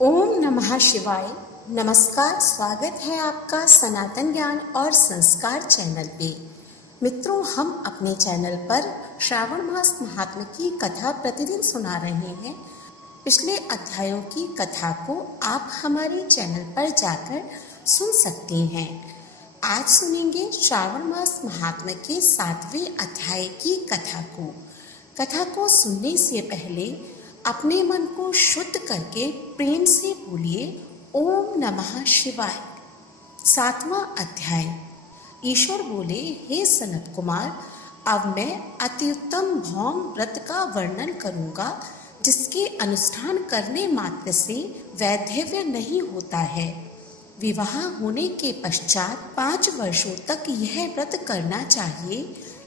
ओम नमः शिवाय। नमस्कार, स्वागत है आपका सनातन ज्ञान और संस्कार चैनल पे। मित्रों, हम अपने चैनल पर श्रावण मास महात्म्य की कथा प्रतिदिन सुना रहे हैं। पिछले अध्यायों की कथा को आप हमारे चैनल पर जाकर सुन सकते हैं। आज सुनेंगे श्रावण मास महात्म्य के 7वें अध्याय की कथा को। कथा को सुनने से पहले अपने मन को शुद्ध करके प्रेम से बोलिए ओम नमः शिवाय। 7वां अध्याय। ईश्वर बोले, हे सनत कुमार, अब मैं अत्युत्तम भौम व्रत का वर्णन करूंगा, जिसके अनुष्ठान करने मात्र से वैधव्य नहीं होता है। विवाह होने के पश्चात 5 वर्षों तक यह व्रत करना चाहिए।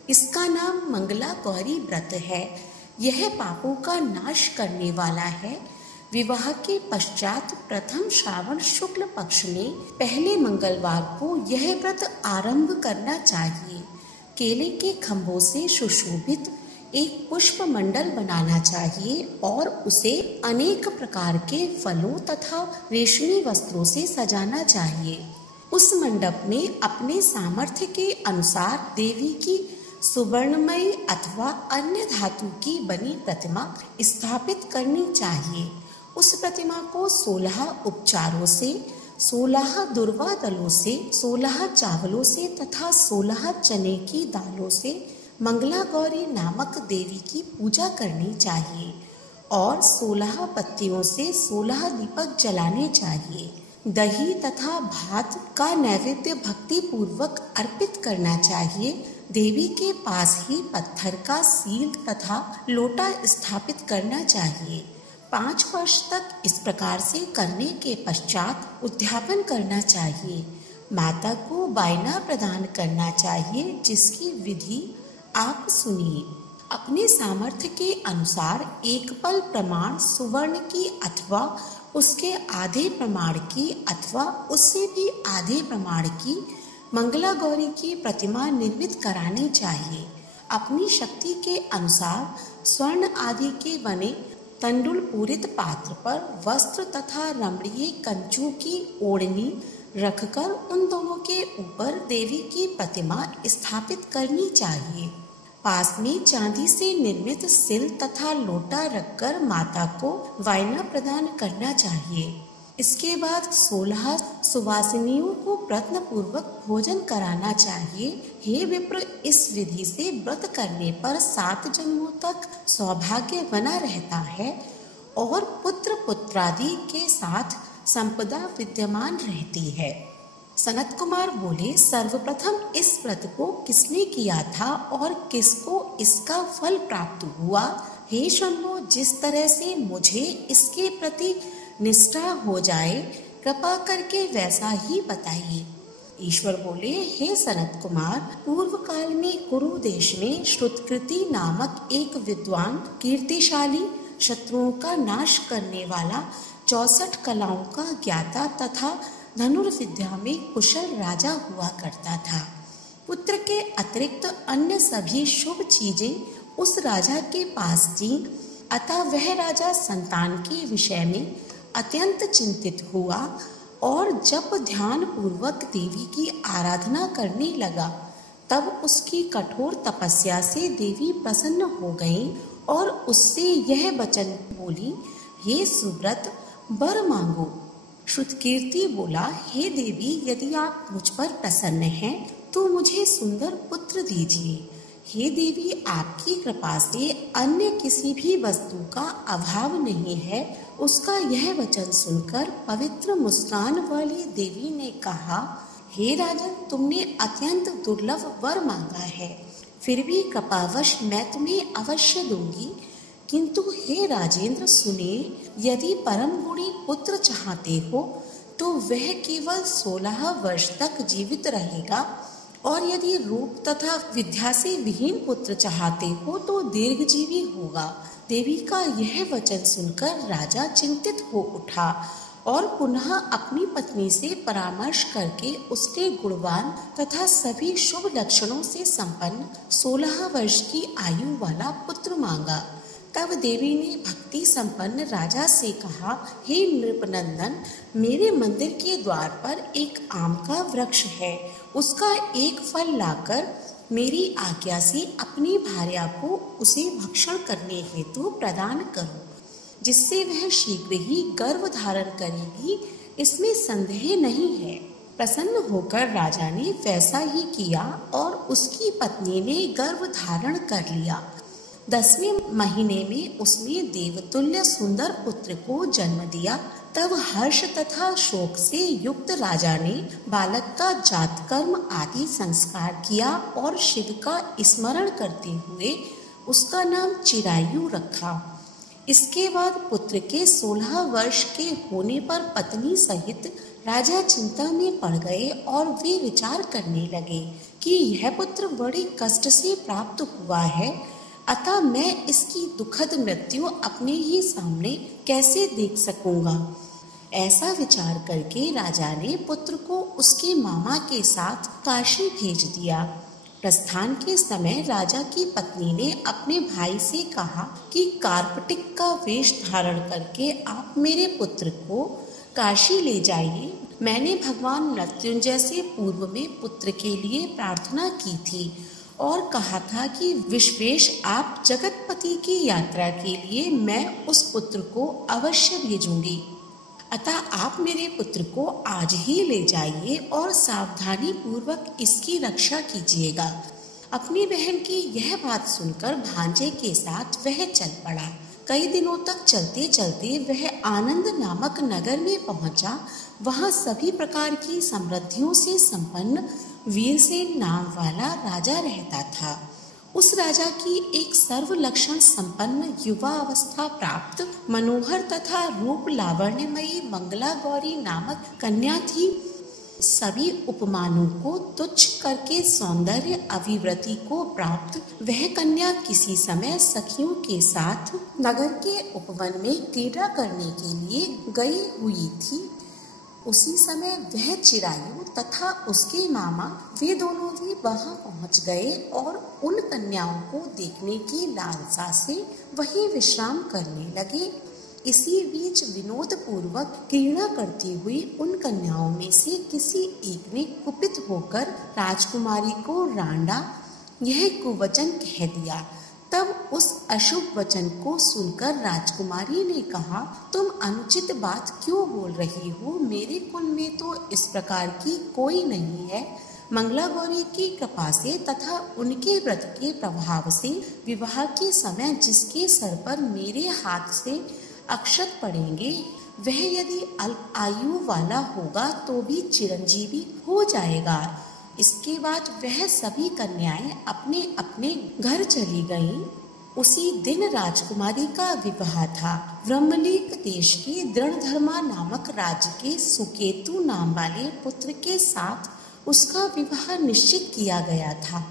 इसका नाम मंगला गौरी व्रत है। यह पापों का नाश करने वाला है। विवाह के पश्चात प्रथम श्रावण शुक्ल पक्ष में पहले मंगलवार को यह व्रत आरंभ करना चाहिए। केले के खंभों से सुशोभित एक पुष्प मंडल बनाना चाहिए और उसे अनेक प्रकार के फलों तथा रेशमी वस्त्रों से सजाना चाहिए। उस मंडप में अपने सामर्थ्य के अनुसार देवी की सुवर्णमयी अथवा अन्य धातु की बनी प्रतिमा स्थापित करनी चाहिए। उस प्रतिमा को 16 उपचारों से, 16 दुर्वा दलों से, 16 चावलों से तथा 16 चने की दालों से मंगला गौरी नामक देवी की पूजा करनी चाहिए और 16 पत्तियों से 16 दीपक जलाने चाहिए। दही तथा भात का नैवेद्य भक्ति पूर्वक अर्पित करना चाहिए। देवी के पास ही पत्थर का सील तथा लोटा स्थापित करना चाहिए। 5 वर्ष तक इस प्रकार से करने के पश्चात उद्यापन करना चाहिए। माता को वायना प्रदान करना चाहिए, जिसकी विधि आप सुनिए। अपने सामर्थ्य के अनुसार एक पल प्रमाण सुवर्ण की अथवा उसके आधे प्रमाण की अथवा उससे भी आधे प्रमाण की मंगला गौरी की प्रतिमा निर्मित करानी चाहिए। अपनी शक्ति के अनुसार स्वर्ण आदि के बने तंडुल पूरित पात्र पर वस्त्र तथा रमणीय कंचों की ओढ़नी रखकर उन दोनों के ऊपर देवी की प्रतिमा स्थापित करनी चाहिए। पास में चांदी से निर्मित सिल तथा लोटा रखकर माता को वायना प्रदान करना चाहिए। इसके बाद 16 सुवासिनियों को प्रयत्न पूर्वक भोजन कराना चाहिए। हे विप्र, इस विधि से व्रत करने पर 7 जन्मों तक सौभाग्य बना रहता है और पुत्र पुत्रादि के साथ संपदा विद्यमान रहती है। सनत कुमार बोले, सर्वप्रथम इस व्रत को किसने किया था और किसको इसका फल प्राप्त हुआ? हे शंभो, जिस तरह से मुझे इसके प्रति निष्ठा हो जाए, कृपा करके वैसा ही बताइए। ईश्वर बोले, हे सनत कुमार, पूर्व काल में कुरु देश में श्रुतकृति नामक एक विद्वान, कीर्तिशाली, शत्रुओं का नाश करने वाला, 64 कलाओं का ज्ञाता तथा धनुर्विद्या में कुशल राजा हुआ करता था। पुत्र के अतिरिक्त अन्य सभी शुभ चीजें उस राजा के पास थीं। अतः वह राजा संतान के विषय में अत्यंत चिंतित हुआ और जब ध्यान पूर्वक देवी की आराधना करने लगा, तब उसकी कठोर तपस्या से देवी प्रसन्न हो गई और उससे यह वचन बोली, हे सुव्रत, वर मांगो। श्रुतकीर्ति बोला, हे देवी, यदि आप मुझ पर प्रसन्न हैं तो मुझे सुंदर पुत्र दीजिए। हे देवी, आपकी कृपा से अन्य किसी भी वस्तु का अभाव नहीं है। उसका यह वचन सुनकर पवित्र मुस्कान वाली देवी ने कहा, हे राजन, तुमने अत्यंत दुर्लभ वर मांगा है, फिर भी कृपावश मैं तुम्हें अवश्य दूंगी। किंतु हे राजेंद्र, सुनिए, यदि परम गुणी पुत्र चाहते हो तो वह केवल 16 वर्ष तक जीवित रहेगा, और यदि रूप तथा विद्या से विहीन पुत्र चाहते हो तो दीर्घजीवी होगा। देवी का यह वचन सुनकर राजा चिंतित हो उठा और पुनः अपनी पत्नी से परामर्श करके उसके गुणवान तथा सभी शुभ लक्षणों से संपन्न 16 वर्ष की आयु वाला पुत्र मांगा। तब देवी ने भक्ति संपन्न राजा से कहा, हे नृपनंदन, मेरे मंदिर के द्वार पर एक आम का वृक्ष है, उसका एक फल लाकर मेरी आज्ञा से अपनी भार्या को उसे भक्षण करने हेतु प्रदान करो, जिससे वह शीघ्र ही गर्भ धारण करेगी, इसमें संदेह नहीं है। प्रसन्न होकर राजा ने वैसा ही किया और उसकी पत्नी ने गर्भ धारण कर लिया। 10वें महीने में उसने देवतुल्य सुंदर पुत्र को जन्म दिया। तब हर्ष तथा शोक से युक्त राजा ने बालक का जात कर्म आदि संस्कार किया और शिव का स्मरण करते हुए उसका नाम चिरायु रखा। इसके बाद पुत्र के 16 वर्ष के होने पर पत्नी सहित राजा चिंता में पड़ गए और वे विचार करने लगे कि यह पुत्र बड़े कष्ट से प्राप्त हुआ है, अतः मैं इसकी दुखद मृत्यु अपने ही सामने कैसे देख सकूंगा। ऐसा विचार करके राजा ने पुत्र को उसके मामा के साथ काशी भेज दिया। प्रस्थान के समय राजा की पत्नी ने अपने भाई से कहा कि कार्पटिक का वेश धारण करके आप मेरे पुत्र को काशी ले जाइए। मैंने भगवान मृत्युंजय से पूर्व में पुत्र के लिए प्रार्थना की थी और कहा था कि विश्वेश आप जगतपति की यात्रा के लिए मैं उस पुत्र को अवश्य भेजूंगी, अतः आप मेरे पुत्र को आज ही ले जाइए और सावधानी पूर्वक इसकी रक्षा कीजिएगा। अपनी बहन की यह बात सुनकर भांजे के साथ वह चल पड़ा। कई दिनों तक चलते चलते वह आनंद नामक नगर में पहुंचा। वहां सभी प्रकार की समृद्धियों से संपन्न वीरसेन नाम वाला राजा रहता था। उस राजा की एक सर्व लक्षण संपन्न युवा अवस्था प्राप्त मनोहर तथा रूप लावण्यमयी मंगला गौरी नामक कन्या थी। सभी उपमानों को तुच्छ करके सौंदर्य अभिवृद्धि को प्राप्त वह कन्या किसी समय सखियों के साथ नगर के उपवन में क्रीड़ा करने के लिए गई हुई थी। उसी समय वह चिरायु तथा उसके मामा वे दोनों भी वहां पहुंच गए और उन कन्याओं को देखने की लालसा से वहीं विश्राम करने लगे। इसी बीच विनोद पूर्वक क्रीड़ा करती हुई उन कन्याओं में से किसी एक ने कुपित होकर राजकुमारी को रांडा यह कुवचन कह दिया। तब उस अशुभ वचन को सुनकर राजकुमारी ने कहा, तुम अनुचित बात क्यों बोल रही हो? मेरे कुल में तो इस प्रकार की कोई नहीं है। मंगला गौरी की कृपा से तथा उनके व्रत के प्रभाव से विवाह के समय जिसके सर पर मेरे हाथ से अक्षत पड़ेंगे वह यदि अल्प आयु वाला होगा तो भी चिरंजीवी हो जाएगा। इसके बाद वह सभी कन्याएं अपने अपने घर चली गईं। उसी दिन राजकुमारी का विवाह था। ब्रह्मलीक देश के दृढ़धर्मा नामक राज्य के सुकेतु नाम वाले पुत्र के साथ उसका विवाह निश्चित किया गया था।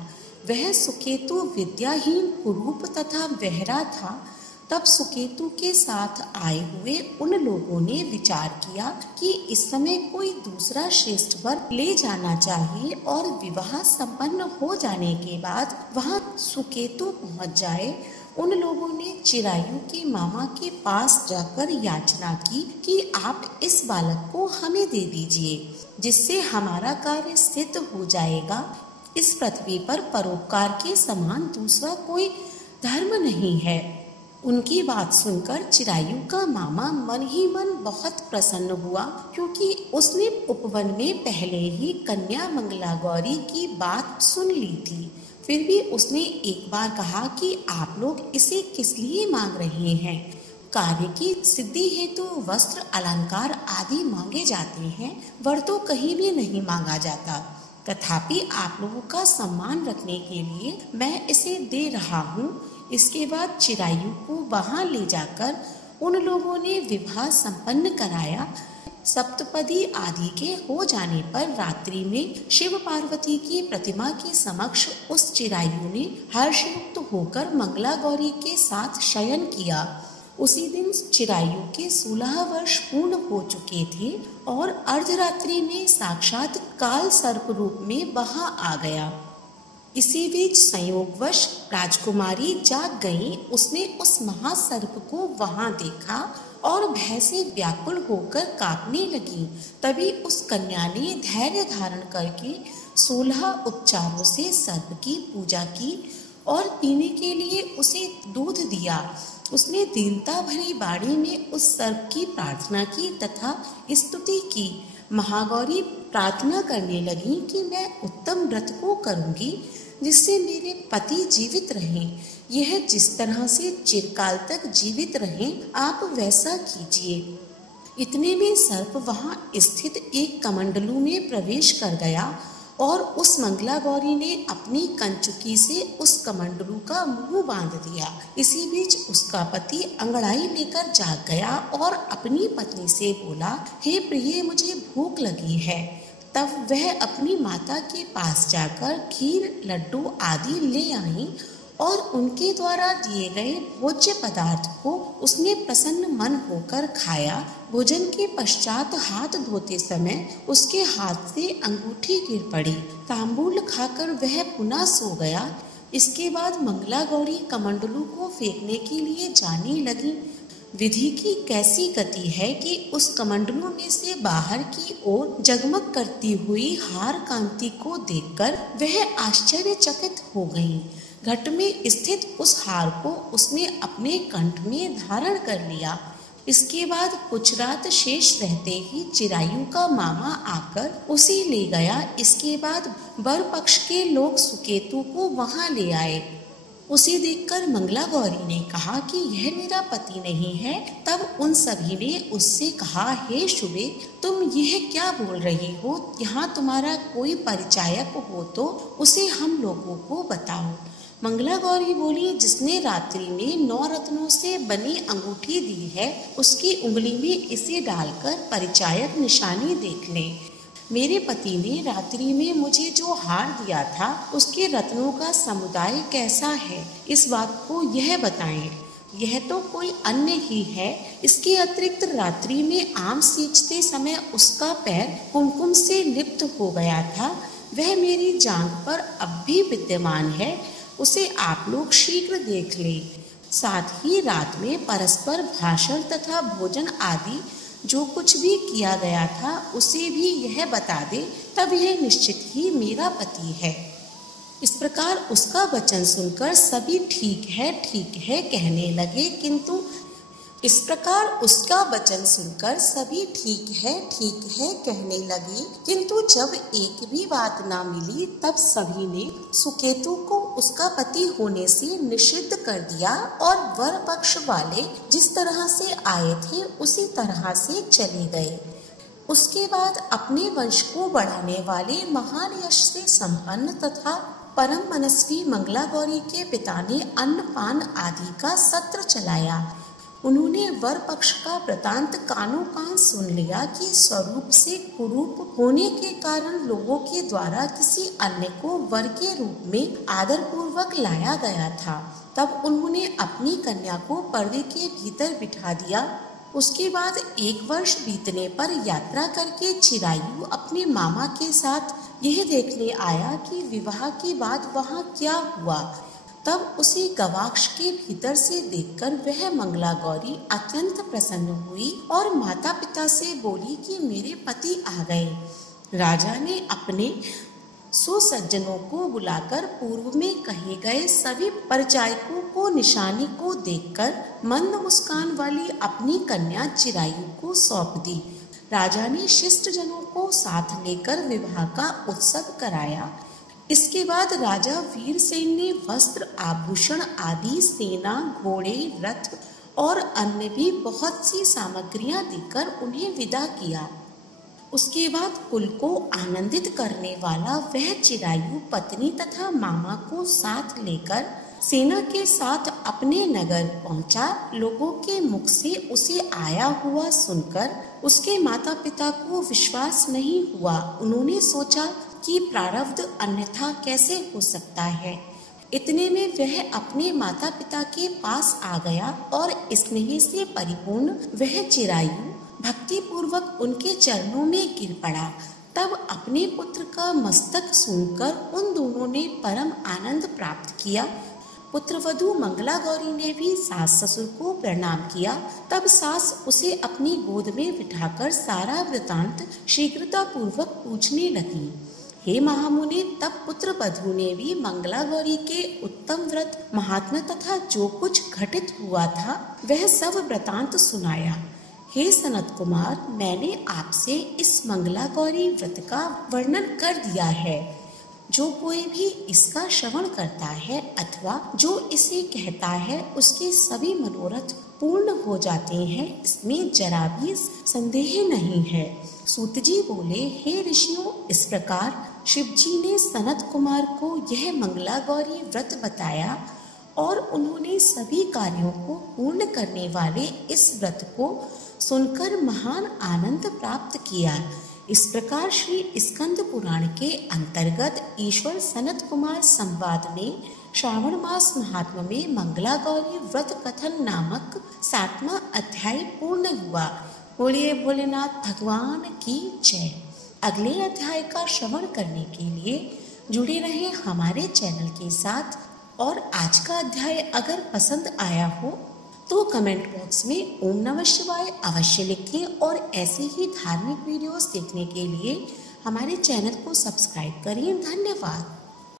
वह सुकेतु विद्याहीन कुरूप तथा बहरा था। तब सुकेतु के साथ आए हुए उन लोगों ने विचार किया कि इस समय कोई दूसरा श्रेष्ठ वर ले जाना चाहिए और विवाह संपन्न हो जाने के बाद वहां सुकेतु पहुंच जाए। उन लोगों ने चिरायु के मामा के पास जाकर याचना की कि आप इस बालक को हमें दे दीजिए, जिससे हमारा कार्य सिद्ध हो जाएगा। इस पृथ्वी पर परोपकार के समान दूसरा कोई धर्म नहीं है। उनकी बात सुनकर चिरायु का मामा मन ही मन बहुत प्रसन्न हुआ, क्योंकि उसने उपवन में पहले ही कन्या मंगला गौरी की बात सुन ली थी। फिर भी उसने एक बार कहा कि आप लोग इसे किस लिए मांग रहे हैं? कार्य की सिद्धि हेतु वस्त्र अलंकार आदि मांगे जाते हैं, वर तो कहीं भी नहीं मांगा जाता। तथापि आप लोगों का सम्मान रखने के लिए मैं इसे दे रहा हूँ। इसके बाद चिरायु को वहां ले जाकर उन लोगों ने विवाह संपन्न कराया। सप्तपदी आदि के हो जाने पर रात्रि में शिव पार्वती की प्रतिमा के समक्ष उस चिरायु ने हर्षयुक्त होकर मंगला गौरी के साथ शयन किया। उसी दिन चिरायु के 16 वर्ष पूर्ण हो चुके थे और अर्धरात्रि में साक्षात काल सर्प रूप में वहां आ गया। इसी बीच संयोगवश राजकुमारी जाग गई। उसने उस महासर्प को वहां देखा और भय से व्याकुल होकर कांपने लगी। तभी उस कन्या ने धैर्य धारण करके 16 उपचारों से सर्प की पूजा की और पीने के लिए उसे दूध दिया। उसने दीनता भरी वाणी में उस सर्प की प्रार्थना की तथा स्तुति की। महागौरी प्रार्थना करने लगी कि मैं उत्तम व्रत को करूंगी जिससे मेरे पति जीवित रहें। यह जिस तरह से चिरकाल तक जीवित रहें, आप वैसा कीजिए। इतने में सर्प वहां स्थित एक कमंडलू में प्रवेश कर गया और उस मंगला गौरी ने अपनी कंचुकी से उस कमंडलू का मुंह बांध दिया। इसी बीच उसका पति अंगड़ाई लेकर जाग गया और अपनी पत्नी से बोला, हे प्रिय, मुझे भूख लगी है। तब वह अपनी माता के पास जाकर खीर, लड्डू आदि ले आई और उनके द्वारा दिए गए भोज्य पदार्थ को उसने प्रसन्न मन होकर खाया। भोजन के पश्चात हाथ धोते समय उसके हाथ से अंगूठी गिर पड़ी। तांबूल खाकर वह पुनः सो गया। इसके बाद मंगला गौरी कमंडलू को फेंकने के लिए जाने लगी। विधि की कैसी गति है कि उस कमंडलू में से बाहर की ओर जगमग करती हुई हार कांति को देखकर वह आश्चर्यचकित हो गई। घट में स्थित उस हार को उसने अपने कंठ में धारण कर लिया। इसके बाद कुछ रात शेष रहते ही चिरायु का मामा आकर उसे ले गया। इसके बाद वर पक्ष के लोग सुकेतु को वहां ले आए। उसे देखकर मंगला गौरी ने कहा कि यह मेरा पति नहीं है। तब उन सभी ने उससे कहा, हे शुभे, तुम यह क्या बोल रही हो? यहाँ तुम्हारा कोई परिचायक हो तो उसे हम लोगों को बताओ। मंगला गौरी बोली, जिसने रात्रि में 9 रत्नों से बनी अंगूठी दी है, उसकी उंगली में इसे डालकर परिचायक निशानी देख ले। मेरे पति ने रात्रि में मुझे जो हार दिया था उसके रत्नों का समुदाय कैसा है, इस बात को यह बताएं। यह तो कोई अन्य ही है। इसके अतिरिक्त रात्रि में आम सींचते समय उसका पैर कुमकुम से लिप्त हो गया था। वह मेरी जांघ पर अब भी विद्यमान है। उसे आप लोग शीघ्र देख ले। साथ ही रात में परस्पर भाषण तथा भोजन आदि जो कुछ भी किया गया था उसे भी यह बता दे, तब यह निश्चित ही मेरा पति है। इस प्रकार उसका वचन सुनकर सभी ठीक है कहने लगे, किंतु इस प्रकार उसका वचन सुनकर सभी ठीक है कहने लगे, किंतु जब एक भी बात ना मिली तब सभी ने सुकेतु को उसका पति होने से निषिद्ध कर दिया और वर पक्ष वाले जिस तरह से आए थे उसी तरह से चले गए। उसके बाद अपने वंश को बढ़ाने वाले महान यश से संपन्न तथा परम मनस्वी मंगला गौरी के पिता ने अन्नपान आदि का सत्र चलाया। उन्होंने वर पक्ष का वृतांत कानों कान सुन लिया कि स्वरूप से कुरूप होने के कारण लोगों के द्वारा किसी अन्य को वर के रूप में आदर पूर्वक लाया गया था। तब उन्होंने अपनी कन्या को पर्दे के भीतर बिठा दिया। उसके बाद 1 वर्ष बीतने पर यात्रा करके चिरायु अपने मामा के साथ यह देखने आया कि विवाह के बाद वहाँ क्या हुआ। तब उसी गवाक्ष के भीतर से देखकर वह मंगला गौरी अत्यंत प्रसन्न हुई और माता पिता से बोली कि मेरे पति आ गए। राजा ने अपने सुसज्जनों को बुलाकर पूर्व में कहे गए सभी परिचायकों को निशानी को देखकर मंद मुस्कान वाली अपनी कन्या चिरायु को सौंप दी। राजा ने शिष्ट जनों को साथ लेकर विवाह का उत्सव कराया। इसके बाद राजा वीरसेन ने वस्त्र, आभूषण आदि, सेना, घोड़े, रथ और अन्य भी बहुत सी सामग्रियां देकर उन्हें विदा किया। उसके बाद कुल को आनंदित करने वाला वह चिरायु पत्नी तथा मामा को साथ लेकर सेना के साथ अपने नगर पहुंचा। लोगों के मुख से उसे आया हुआ सुनकर उसके माता पिता को विश्वास नहीं हुआ। उन्होंने सोचा कि प्रारब्ध अन्यथा कैसे हो सकता है। इतने में वह अपने माता पिता के पास आ गया और स्नेह से परिपूर्ण वह चिरायु भक्ति पूर्वक उनके चरणों में गिर पड़ा। तब अपने पुत्र का मस्तक सूंघकर उन दोनों ने परम आनंद प्राप्त किया। पुत्रवधू मंगला गौरी ने भी सास ससुर को प्रणाम किया। तब सास उसे अपनी गोद में बिठाकर सारा वृतांत शीघ्रता पूर्वक पूछने लगी। हे महामुनि, तब पुत्रवधू ने भी मंगला गौरी के उत्तम व्रत महात्म्य तथा जो कुछ घटित हुआ था वह सब वृतांत सुनाया। हे सनत कुमार, मैंने आपसे इस मंगला गौरी व्रत का वर्णन कर दिया है। जो कोई भी इसका श्रवण करता है अथवा जो इसे कहता है उसके सभी मनोरथ पूर्ण हो जाते हैं, इसमें जरा भी संदेह नहीं है। सूत जी बोले, हे ऋषियों, इस प्रकार शिव जी ने सनत कुमार को यह मंगला गौरी व्रत बताया और उन्होंने सभी कार्यों को पूर्ण करने वाले इस व्रत को सुनकर महान आनंद प्राप्त किया। इस प्रकार श्री स्कंद पुराण के अंतर्गत ईश्वर सनत कुमार संवाद में श्रावण मास महात्म्य में मंगला गौरी व्रत कथन नामक 7वां अध्याय पूर्ण हुआ। बोलिए भोलेनाथ भगवान की जय। अगले अध्याय का श्रवण करने के लिए जुड़े रहे हमारे चैनल के साथ। और आज का अध्याय अगर पसंद आया हो तो कमेंट बॉक्स में ओम नमः शिवाय अवश्य लिखें और ऐसे ही धार्मिक वीडियोस देखने के लिए हमारे चैनल को सब्सक्राइब करें। धन्यवाद।